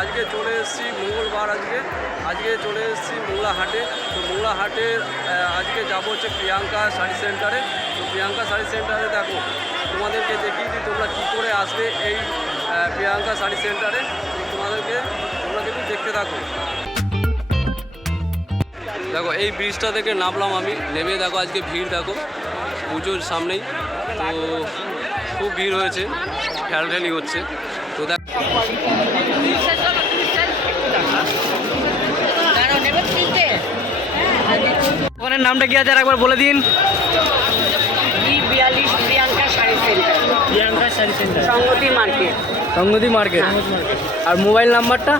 আজকে চলে এসেছি মঙ্গলবার, আজকে চলে এসেছি মোংলা হাটে। তো মোংলা হাটের আজকে যাব হচ্ছে প্রিয়াঙ্কা শাড়ি সেন্টারে। তো প্রিয়াঙ্কা শাড়ি সেন্টারে দেখো তোমাদেরকে দেখিয়ে দিই তোমরা কী করে আসবে এই প্রিয়াঙ্কা শাড়ি সেন্টারে। তোমরা কিন্তু দেখতে থাকো। দেখো এই ব্রিজটা থেকে নামলাম আমি, নেমে দেখো আজকে ভিড় দেখো পুজোর সামনেই। তো খুব ভিড় হয়েছে, ঠেলাঠেলি হচ্ছে। তো দেখো দোকানের নামটা কি আছে আর একবার বলে দিন। প্রিয়াঙ্কা শাড়ি সেন্টার, প্রিয়াঙ্কা শাড়ি সেন্টার, সংগতি মার্কেট। আর মোবাইল নাম্বারটা?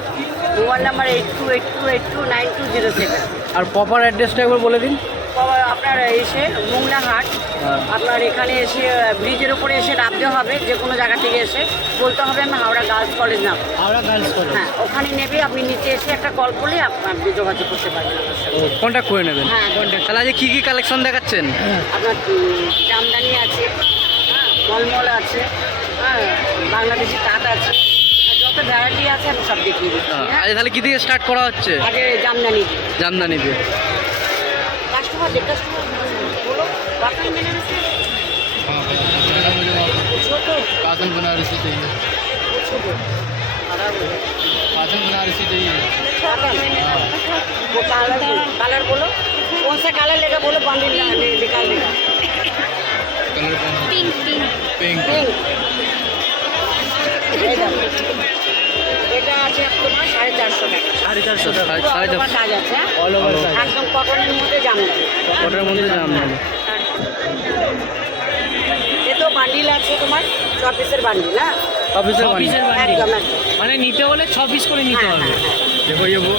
Mobile number 82829207। আর প্রপার অ্যাড্রেসটা একবার বলে দিন। আপনার এসে মোংলা হাট, আপনার এখানে এসে ব্রিজের উপরে এসে নামতে হবে। যে কোনো জায়গা থেকে এসে বলতে হবে আমি হাওড়া গার্লস কলেজ নাম। হাওড়া গার্লস কলেজ, হ্যাঁ, ওখানে নেবে। আপনি নিচে এসে একটা কল করলে আপনি যোগাযোগ করতে পারবেন আমার সাথে। কন্ট্যাক্ট করে নেবেন। হ্যাঁ, কন্ট্যাক্ট। তাহলে আজকে কী কী কালেকশন দেখাচ্ছেন? আপনার জামদানি আছে, হ্যাঁ, মলমল আছে, হ্যাঁ, বাংলাদেশি তাঁত আছে, যত ভ্যারাইটি আছে আমি সব দেখিয়ে দিচ্ছি। হ্যাঁ, আজ তাহলে কী থেকে স্টার্ট করা হচ্ছে? আগে জামদানি। জামদানি দিয়ে। কাস্টমার बोलो काटन बनारसी। हाँ पूछो तो काटन बनारसी चाहिए, पूछो तो काटन बनारसी चाहिए। काटन वो कलर बोलो कौन सा कलर लेगा बोलो, बंडल निकाल देगा। कलर कौन सा? Pink pink pink pink. এটা আছে তোমার 450 টাকা। 450 টাকা। তোমার কাজ আছে, হ্যাঁ? অল ওভার কাজ। একদম কটনের মধ্যে জামদানি। কটনের মধ্যে জামদানি। এ তো বান্ডিল আছে তোমার 6 পিসের বান্ডিল। হ্যাঁ, অফিসের একদম একদম। মানে নিতে হলে 6 পিস করে নিতে হ্যাঁ, হবে। হ্যাঁ, হ্যাঁ। দেখো ये वो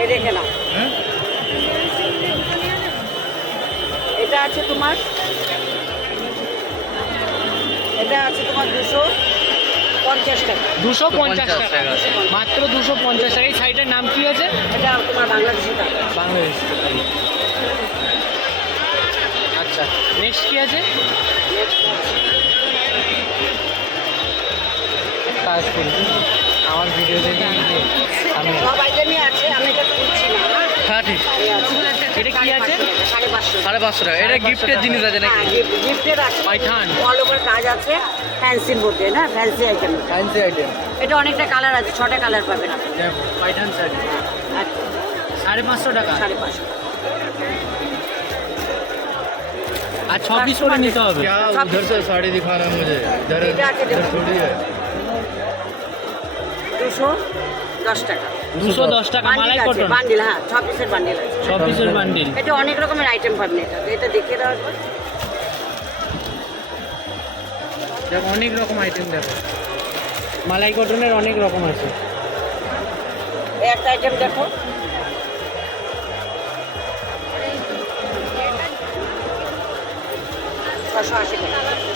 এই দেখে নাও, এটা আছে তোমার 250 টাকা। 250 টাকা, মাত্র 250 টাকা। এই শাড়িটার নাম কি আছে? এটা তোমার বাংলাদেশি টাকা। বাংলাদেশ। আচ্ছা, নেক্সট কি আছে? কাজ করি আমার ভিডিও দেখে আমি সব আইটেমই আছে, আমি এটা তুলছি না। হ্যাঁ ঠিক। এটা কি আছে? 550 550 টাকা। এটা গিফটের জিনিস আছে নাকি? হ্যাঁ, গিফটের আছে, পাইথান অল ওভার কাজ আছে, ফ্যান্সির মধ্যে না, ফ্যান্সি আইটেম। Fancy item. এটা অনেকটা কালার আছে, 6টা কালার পাবেন আপনি। দেখো পাইথান শাড়ি আচ্ছা, 550 টাকা। 550। আর 6 পিস করে নিতে হবে। क्या उधर से साड़ी दिखाना है मुझे, इधर इधर थोड़ी है। 210 টাকা। 210 টাকা মালাই কটন। বান্ডিল, হ্যাঁ, 6 পিসের বান্ডিল আছে। 6 পিসের বান্ডিল। এটা অনেক রকমের আইটেম পাবেন। এটা দেখিয়ে দেওয়ার পর দেখো অনেক রকম আইটেম দেখো। মালাই কটনের অনেক রকম আছে। এই একটা আইটেম দেখো,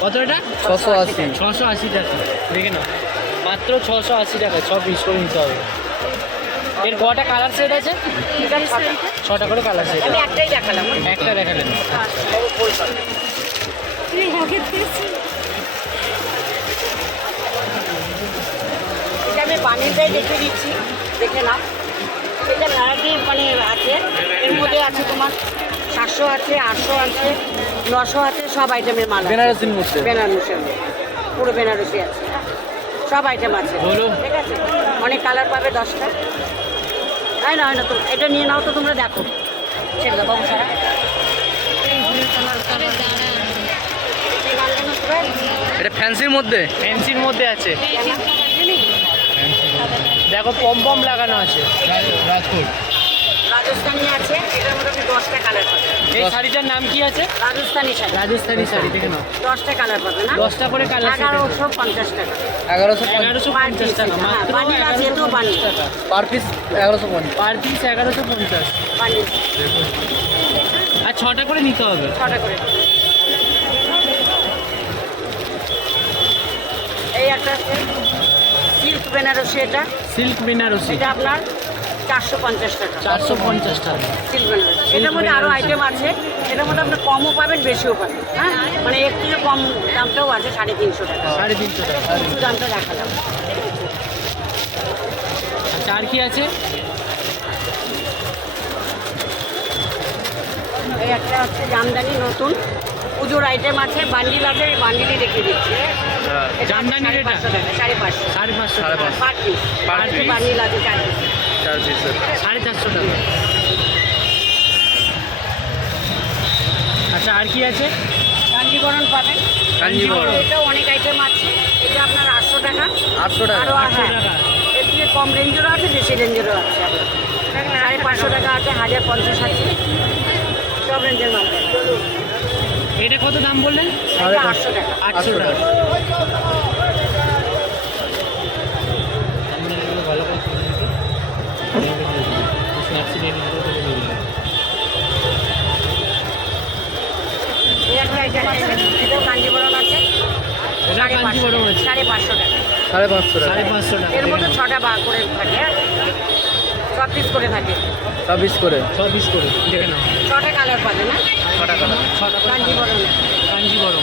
কত এটা? 680। 680 টাকা। দেখে নাও, মাত্র 680 টাকা। 6 পিস করে নিতে হবে। এর কটা কালার সেট আছে? এটা 6টা করে কালার সেট। আমি একটাই দেখালাম। একটা দেখালেন। এটা আমি বানিয়েটাই দেখে দিচ্ছি, দেখে নাও। এটা ভ্যারাইটি মানে আছে, এর মধ্যে আছে তোমার 700 আছে, 800 আছে, 900 আছে, সব আইটেমের মাল আছে। বেনারসির মধ্যে। বেনারসি পুরো বেনারসি আছে, সব আইটেম আছে। বলো। ঠিক আছে, অনেক কালার পাবে 10টা। তাই না, হয় না তো? এটা নিয়ে নাও তো, তোমরা দেখো। সেগুলো বাবু সারা এটা ফ্যান্সির মধ্যে? ফ্যান্সির মধ্যে আছে। দেখো পম পম লাগানো আছে। राजकोट রাজস্থানি আছে, এটার মধ্যে আপনি 10টা কালার পাবেন। এই শাড়িটার নাম কি আছে? রাজস্থানি শাড়ি, রাজস্থানি শাড়ি। দেখে নাও, 10টা কালার পাবে না, 10টা করে কালার। 1150 টাকা। 1150 টাকা। মাত্র বান্ডিল আছে, এতেও বান্ডিল। টাকা per piece. 1150 per piece 1150। Bundle আর 6টা করে নিতে হবে। 6টা করে। এই একটা আছে সিল্ক বেনারসি, এটা সিল্ক বেনারসি। এটা আপনার 450 টাকা 450 টাকা। সিল্ক বেনারসি। এটার মধ্যে আরও আইটেম আছে, এটার মধ্যে আপনি কমও পাবেন বেশিও পাবেন, হ্যাঁ মানে এর থেকে কম দামটাও আছে 350 টাকা। 350 টাকা। একটু দামটা দেখালাম। আচ্ছা আর কি আছে? এই একটা হচ্ছে জামদানি নতুন পুজোর আইটেম আছে, বান্ডিল আছে, আমি বান্ডিলই রেখে দিচ্ছি। জামদানির এটা? 550 550 টাকা। Per piece. Per আর piece। বান্ডিল আছে 4 পিস। 4 পিসের 450 টাকা। আচ্ছা আর কি আছে? কাঞ্জিবরণ পাবেন। কাঞ্জিবরণ। এটাও অনেক আইটেম আছে, এটা আপনার 800 টাকা। 800 টাকা। আরও 800 হ্যাঁ, টাকা। এর থেকে কম রেঞ্জেরও আছে, বেশি রেঞ্জেরও আছে। 550 টাকা আছে, 1050 আছে, সব রেঞ্জের মাল পাবেন। এটা কত দাম বললেন? এটা 800 টাকা। 800 টাকা। ভালো করে তুলে দিতে। স্ন্যাপসি নিয়ে নিতে হবে নিয়ে নিতে। এই একটা আইটেম আছে, এটাও কাঞ্জিবরণ আছে। এটা কাঞ্জিবরম আছে। 550 টাকা। 550 টাকা। 550 টাকা। এর মধ্যে 6টা বার করে থাকে, হ্যাঁ 6 পিস করে থাকে, 26 করে 6 পিস করে দেখে নাও। 6টা কালার পাবে না 6 টাকা। 6 টাকা কাঞ্জিবরণ। কাঞ্জিবরম।